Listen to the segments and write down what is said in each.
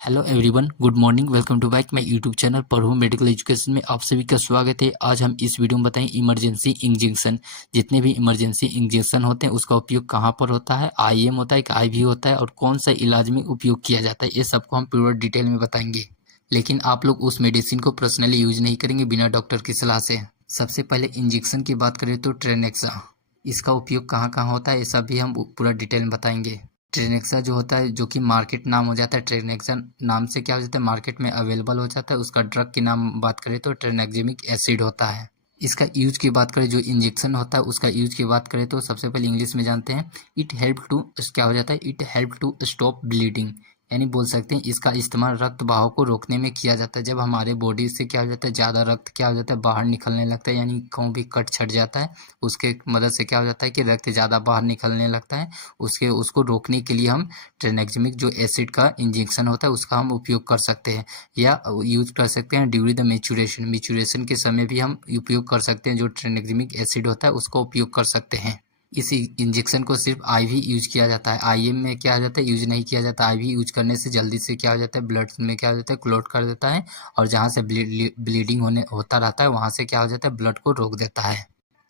Hello everyone, good morning. Welcome to back my YouTube channel Prabhu medical education में आप सभी का स्वागत है। आज हम इस वीडियो में बताएं इमरजेंसी इंजेक्शन। जितने भी इमरजेंसी इंजेक्शन होते हैं उसका उपयोग कहाँ पर होता है, आईएम होता है कि आईवी होता है और कौन सा इलाज में उपयोग किया जाता है, ये सबको हम पूरा डिटेल में बताएंगे। लेकिन आप लोग उस मेडिसिन को पर्सनली यूज नहीं करेंगे बिना डॉक्टर की सलाह से। सबसे पहले इंजेक्शन की बात करें तो ट्रेनेक्सा, इसका उपयोग कहाँ कहाँ होता है ये सब भी हम पूरा डिटेल में बताएंगे। ट्रेनेक्सा जो होता है, जो कि मार्केट नाम हो जाता है, ट्रेनेक्सा नाम से क्या हो जाता है, मार्केट में अवेलेबल हो जाता है। उसका ड्रग की नाम बात करें तो ट्रेनेक्जिमिक एसिड होता है। इसका यूज की बात करें, जो इंजेक्शन होता है उसका यूज की बात करें तो सबसे पहले इंग्लिश में जानते हैं। इट हेल्प टू, क्या हो जाता है, it help to stop bleeding, यानी बोल सकते हैं इसका इस्तेमाल रक्त बहाव को रोकने में किया जाता है। जब हमारे बॉडी से क्या हो जाता है, ज़्यादा रक्त क्या हो जाता है, बाहर निकलने लगता है, यानी कहूँ भी कट छट जाता है, उसके मदद से क्या हो जाता है कि रक्त ज़्यादा बाहर निकलने लगता है। उसको रोकने के लिए हम ट्रेनेक्जिमिक जो एसिड का इंजेक्शन होता है उसका हम उपयोग कर सकते हैं, या यूज कर सकते हैं ड्यूरिंग द मेचुरेशन के समय भी हम उपयोग कर सकते हैं। जो ट्रेनेक्जिमिक एसिड होता है उसका उपयोग कर सकते हैं। इस इंजेक्शन को सिर्फ आईवी यूज किया जाता है, आईएम में क्या हो जाता है यूज नहीं किया जाता। आईवी यूज करने से जल्दी से क्या हो जाता है, ब्लड में क्या हो जाता है, क्लॉट कर देता है, और जहाँ से ब्लीडिंग होता रहता है वहाँ से क्या हो जाता है, ब्लड को रोक देता है।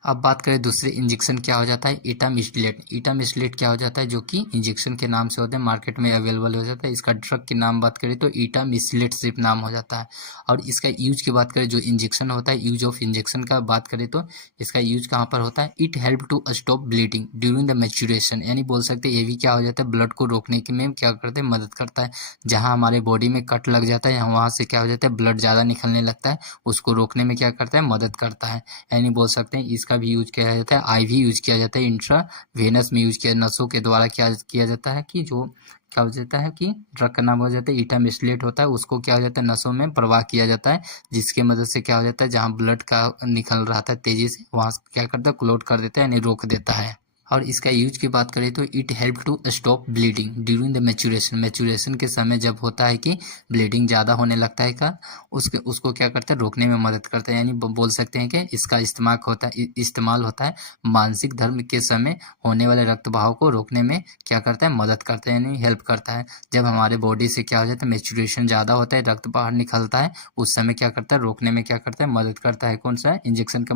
अब बात करें दूसरे इंजेक्शन क्या हो जाता है, इटामिस्लेट। इटामिस्लेट क्या हो जाता है, जो कि इंजेक्शन के नाम से होते हैं, मार्केट में अवेलेबल हो जाता है। इसका ड्रग के नाम बात करें तो इटामिस्लेट सिर्फ नाम हो जाता है। और इसका यूज की बात करें, जो इंजेक्शन होता है, यूज ऑफ इंजेक्शन का बात करें तो इसका यूज कहाँ पर होता है, it help to stop bleeding during the maturation, यानी बोल सकते हैं ये भी क्या हो जाता है, ब्लड को रोकने के में क्या करते हैं, मदद करता है। जहाँ हमारे बॉडी में कट लग जाता है वहाँ से क्या हो जाता है, ब्लड ज़्यादा निकलने लगता है, उसको रोकने में क्या करता है, मदद करता है। यानी बोल सकते हैं इसका भी यूज किया जाता है, आईवी यूज किया जाता है, इंट्रा वेनस में यूज किया, नसों के द्वारा क्या किया जाता है कि जो क्या हो जाता है कि ड्रग का नाम हो जाता है इटामिस्लेट होता है, उसको क्या हो जाता है, नसों में प्रवाह किया जाता है, जिसके मदद से क्या हो जाता है, जहाँ ब्लड का निकल रहा था तेजी से वहाँ क्या करता है, क्लोट कर देता है, यानी रोक देता है। और इसका यूज की बात करें तो it help to stop bleeding during the maturation के समय जब होता है कि ब्लीडिंग ज़्यादा होने लगता है का, उसको क्या करता है, रोकने में मदद करता है। यानी बोल सकते हैं कि इसका इस्तेमाल होता है मानसिक धर्म के समय होने वाले रक्त बहाव को रोकने में क्या करता है, मदद करता है, यानी हेल्प करता है। जब हमारे बॉडी से क्या हो जाता है, मैच्योरेशन ज़्यादा होता है, रक्त बाहर निकलता है, उस समय क्या करता है, रोकने में क्या करता है, मदद करता है। कौन सा इंजेक्शन का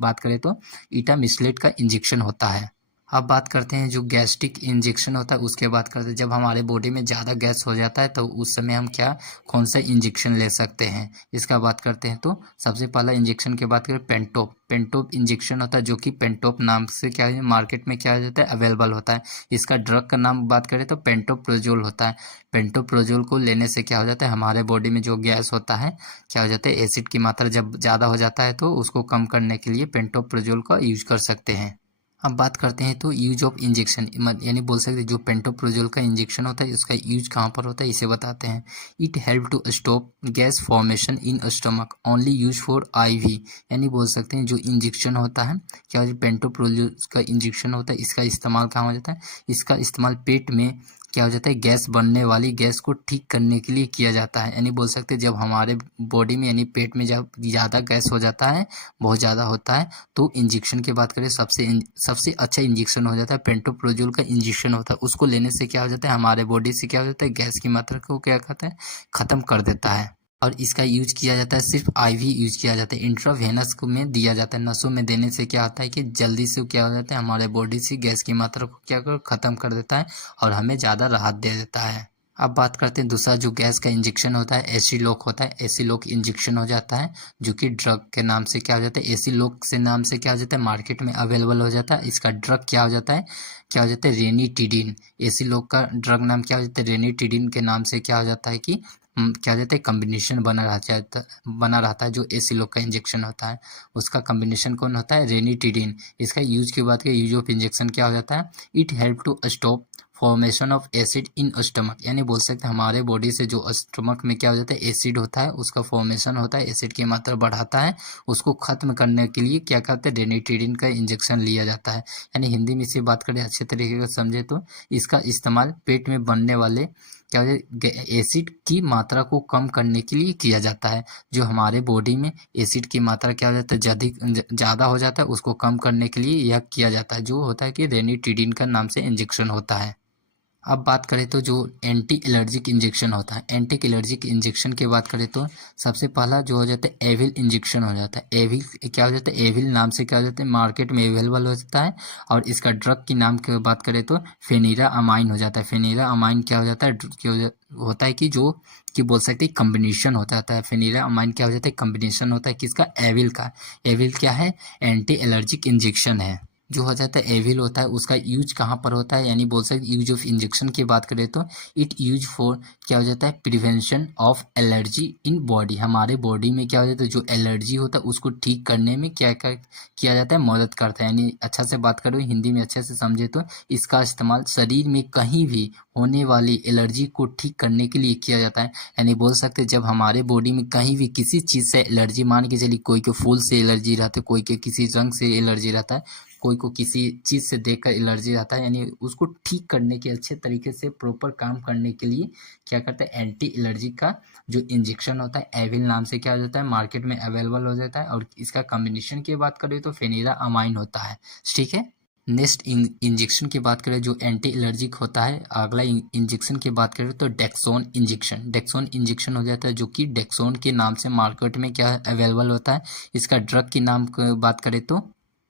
बात करें तो इटामिस्लेट का इंजेक्शन होता है। अब बात करते हैं जो गैस्ट्रिक इंजेक्शन होता है उसके बात करते हैं। जब हमारे बॉडी में ज़्यादा गैस हो जाता है तो उस समय हम क्या कौन सा इंजेक्शन ले सकते हैं, इसका बात करते हैं। तो सबसे पहला इंजेक्शन की बात करें, पेंटोप इंजेक्शन होता है, जो कि पेंटोप नाम से क्या है, मार्केट में क्या हो जाता है, अवेलेबल होता है। इसका ड्रग का नाम बात करें तो पेंटोप्रोजोल होता है। पेंटोप्रोजोल को लेने से क्या हो जाता है, हमारे बॉडी में जो गैस होता है, क्या हो जाता है, एसिड की मात्रा जब ज़्यादा हो जाता है तो उसको कम करने के लिए पेंटोप्रोजोल का यूज कर सकते हैं। अब बात करते हैं तो यूज ऑफ इंजेक्शन, यानी बोल सकते हैं जो पेंटोप्रोजोल का इंजेक्शन होता है उसका यूज कहाँ पर होता है, इसे बताते हैं। It help to stop gas formation in stomach, only use for IV, यानी बोल सकते हैं जो इंजेक्शन होता है, क्या पेंटोप्रोजोल का इंजेक्शन होता है, इसका इस्तेमाल कहाँ हो जाता है, इसका इस्तेमाल पेट में क्या हो जाता है, गैस बनने वाली गैस को ठीक करने के लिए किया जाता है। यानी बोल सकते हैं जब हमारे बॉडी में यानी पेट में जब ज़्यादा गैस हो जाता है, बहुत ज़्यादा होता है, तो इंजेक्शन की बात करें सबसे अच्छा इंजेक्शन हो जाता है पेंटोप्रोजोल का इंजेक्शन होता है। उसको लेने से क्या हो जाता है, हमारे बॉडी से क्या हो जाता है, गैस की मात्रा को क्या करता है, ख़त्म कर देता है। और इसका यूज किया जाता है, सिर्फ आईवी यूज किया जाता है, इंट्रावेनस को में दिया जाता है। नसों में देने से क्या होता है कि जल्दी से क्या हो जाता है, हमारे बॉडी से गैस की मात्रा को क्या कर ख़त्म कर देता है और हमें ज़्यादा राहत दे देता है। अब बात करते हैं दूसरा जो गैस का इंजेक्शन होता है, एसिलोक होता है। एसिलोक इंजेक्शन हो जाता है, जो कि ड्रग के नाम से क्या हो जाता है, एसिलोक से नाम से क्या हो जाता है, मार्केट में अवेलेबल हो जाता है। इसका ड्रग क्या हो जाता है, रेनिटिडिन। एसिलोक का ड्रग नाम क्या हो जाता है, रेनिटिडिन के नाम से क्या हो जाता है कि क्या हो जाता है, कम्बिनेशन बना रहता है। जो एसिलोक का इंजेक्शन होता है उसका कम्बिनेशन कौन होता है, रेनिटिडिन। इसका यूज की बात करें, यूज ऑफ इंजेक्शन क्या हो जाता है, it help to stop formation of acid in stomach, यानी बोल सकते हैं हमारे बॉडी से जो स्टमक में क्या हो जाता है, एसिड होता है, उसका फॉर्मेशन होता है, एसिड की मात्रा बढ़ाता है, उसको खत्म करने के लिए क्या करते हैं, रेनिटिडिन का इंजेक्शन लिया जाता है। यानी हिंदी में इसे बात करें अच्छे तरीके से समझे तो इसका इस्तेमाल पेट में बनने वाले क्या होता है, एसिड की मात्रा को कम करने के लिए किया जाता है। जो हमारे बॉडी में एसिड की मात्रा क्या हो जाता है, ज़्यादा हो जाता है, उसको कम करने के लिए यह किया जाता है, जो होता है कि रेनिटिडिन का नाम से इंजेक्शन होता है। अब बात करें तो जो एंटी एलर्जिक इंजेक्शन होता है, एंटी एलर्जिक इंजेक्शन की बात करें तो सबसे पहला जो हो जाता है एविल इंजेक्शन हो जाता है। एविल क्या हो जाता है, एविल नाम से क्या हो जाता है, मार्केट में अवेलेबल हो जाता है। और इसका ड्रग की नाम की बात करें तो फेनिरामाइन हो जाता है। फेनिरामाइन क्या हो जाता है, होता है कि जो कि बोल सकते हैं कम्बिनेशन होता है। फेनिरामाइन क्या हो जाता है, कम्बिनेशन होता है किसका, एविल का। एविल क्या है, एंटी एलर्जिक इंजेक्शन है। जो हो जाता है एविल होता है, उसका यूज कहाँ पर होता है, यानी बोल सकते यूज ऑफ इंजेक्शन की बात करें तो इट यूज फॉर क्या हो जाता है, prevention of allergy in body. हमारे बॉडी में क्या हो जाता है, जो एलर्जी होता है उसको ठीक करने में क्या किया जाता है, मदद करता है। यानी अच्छा से बात करो, हिंदी में अच्छे से समझे तो इसका इस्तेमाल शरीर में कहीं भी होने वाली एलर्जी को ठीक करने के लिए किया जाता है। यानी बोल सकते जब हमारे बॉडी में कहीं भी किसी चीज़ से एलर्जी, मान के चलिए कोई को फूल से एलर्जी रहता है, कोई के किसी रंग से एलर्जी रहता है, कोई को किसी चीज़ से देखकर एलर्जी आता है, यानी उसको ठीक करने के अच्छे तरीके से प्रॉपर काम करने के लिए क्या करता है, एंटी एलर्जी का जो इंजेक्शन होता है एविल नाम से क्या हो जाता है, मार्केट में अवेलेबल हो जाता है। और इसका कॉम्बिनेशन की बात करें तो फेनिरामाइन होता है। ठीक है, नेक्स्ट इंजेक्शन की बात करें जो एंटी एलर्जिक होता है, अगला इंजेक्शन की बात करें तो डेक्सोन इंजेक्शन। डेक्सोन इंजेक्शन हो जाता है जो कि डेक्सोन के नाम से मार्केट में क्या अवेलेबल होता है। इसका ड्रग की नाम की बात करें तो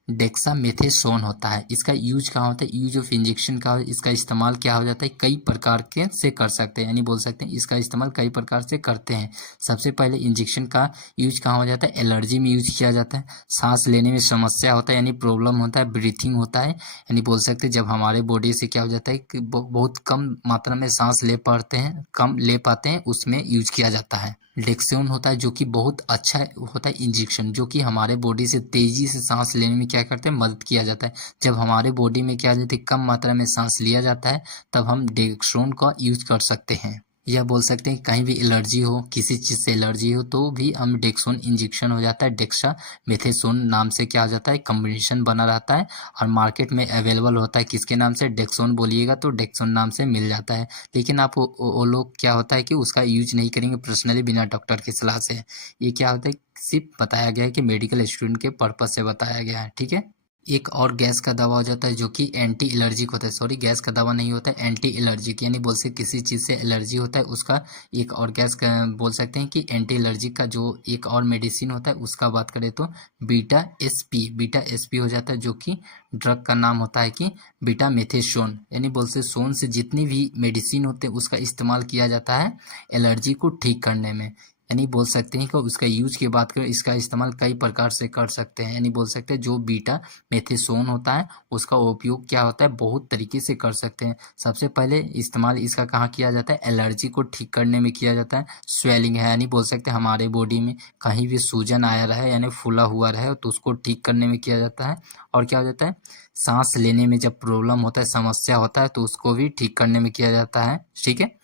डेक्सामेथेसोन होता है। इसका यूज कहाँ होता है, यूज ऑफ इंजेक्शन का, इसका इस्तेमाल क्या हो जाता है, कई प्रकार के से कर सकते हैं। यानी बोल सकते हैं इसका इस्तेमाल कई प्रकार से करते हैं। सबसे पहले इंजेक्शन का यूज कहाँ हो जाता है, एलर्जी में यूज किया जाता है। सांस लेने में समस्या होता है, यानी प्रॉब्लम होता है, ब्रीथिंग होता है, यानी बोल सकते हैं जब हमारे बॉडी से क्या हो जाता है कि बहुत कम मात्रा में सांस ले पाते हैं, कम ले पाते हैं, उसमें यूज किया जाता है। डेक्सोन होता है जो कि बहुत अच्छा होता है इंजेक्शन, जो कि हमारे बॉडी से तेजी से सांस लेने में क्या करते हैं, मदद किया जाता है। जब हमारे बॉडी में क्या जाती है, कम मात्रा में सांस लिया जाता है, तब हम डेक्सोन का यूज कर सकते हैं। या बोल सकते हैं कहीं भी एलर्जी हो, किसी चीज़ से एलर्जी हो तो भी हम डेक्सोन इंजेक्शन हो जाता है। डेक्सा मेथेसोन नाम से क्या हो जाता है, कॉम्बिनेशन बना रहता है और मार्केट में अवेलेबल होता है। किसके नाम से, डेक्सोन बोलिएगा तो डेक्सोन नाम से मिल जाता है। लेकिन आप वो लोग क्या होता है कि उसका यूज नहीं करेंगे पर्सनली बिना डॉक्टर की सलाह से। ये क्या होता है, सिर्फ बताया गया है कि मेडिकल स्टूडेंट के पर्पज से बताया गया है। ठीक है, एक और गैस का दवा हो जाता है जो कि एंटी एलर्जिक होता है। सॉरी, गैस का दवा नहीं होता है, एंटी एलर्जिक, यानी बोल सकते किसी चीज़ से एलर्जी होता है उसका एक और गैस का बोल सकते हैं कि एंटी एलर्जिक का जो एक और मेडिसिन होता है उसका बात करें तो बीटा एसपी। बीटा एसपी हो जाता है जो कि ड्रग का नाम होता है कि बीटा मेथेसोन, यानी बोल सकते सोन से जितनी भी मेडिसिन होते हैं उसका इस्तेमाल किया जाता है एलर्जी को ठीक करने में। यानी बोल सकते हैं कि उसका यूज की बात करें, इसका इस्तेमाल कई प्रकार से कर सकते हैं। यानी बोल सकते हैं जो बीटा मेथेसोन होता है उसका उपयोग क्या होता है, बहुत तरीके से कर सकते हैं। सबसे पहले इस्तेमाल इसका कहाँ किया जाता है, एलर्जी को ठीक करने में किया जाता है। स्वेलिंग है, यानी बोल सकते हैं हमारे बॉडी में कहीं भी सूजन आया रहे, यानी फूला हुआ रहे तो उसको ठीक करने में किया जाता है। और क्या हो जाता है, सांस लेने में जब प्रॉब्लम होता है, समस्या होता है तो उसको भी ठीक करने में किया जाता है। ठीक है,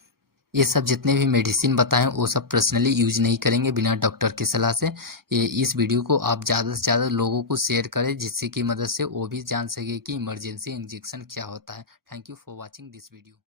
ये सब जितने भी मेडिसिन बताएं वो सब पर्सनली यूज नहीं करेंगे बिना डॉक्टर की सलाह से। इस वीडियो को आप ज़्यादा से ज़्यादा लोगों को शेयर करें जिससे कि मदद से वो भी जान सके कि इमरजेंसी इंजेक्शन क्या होता है। Thank you for watching this video.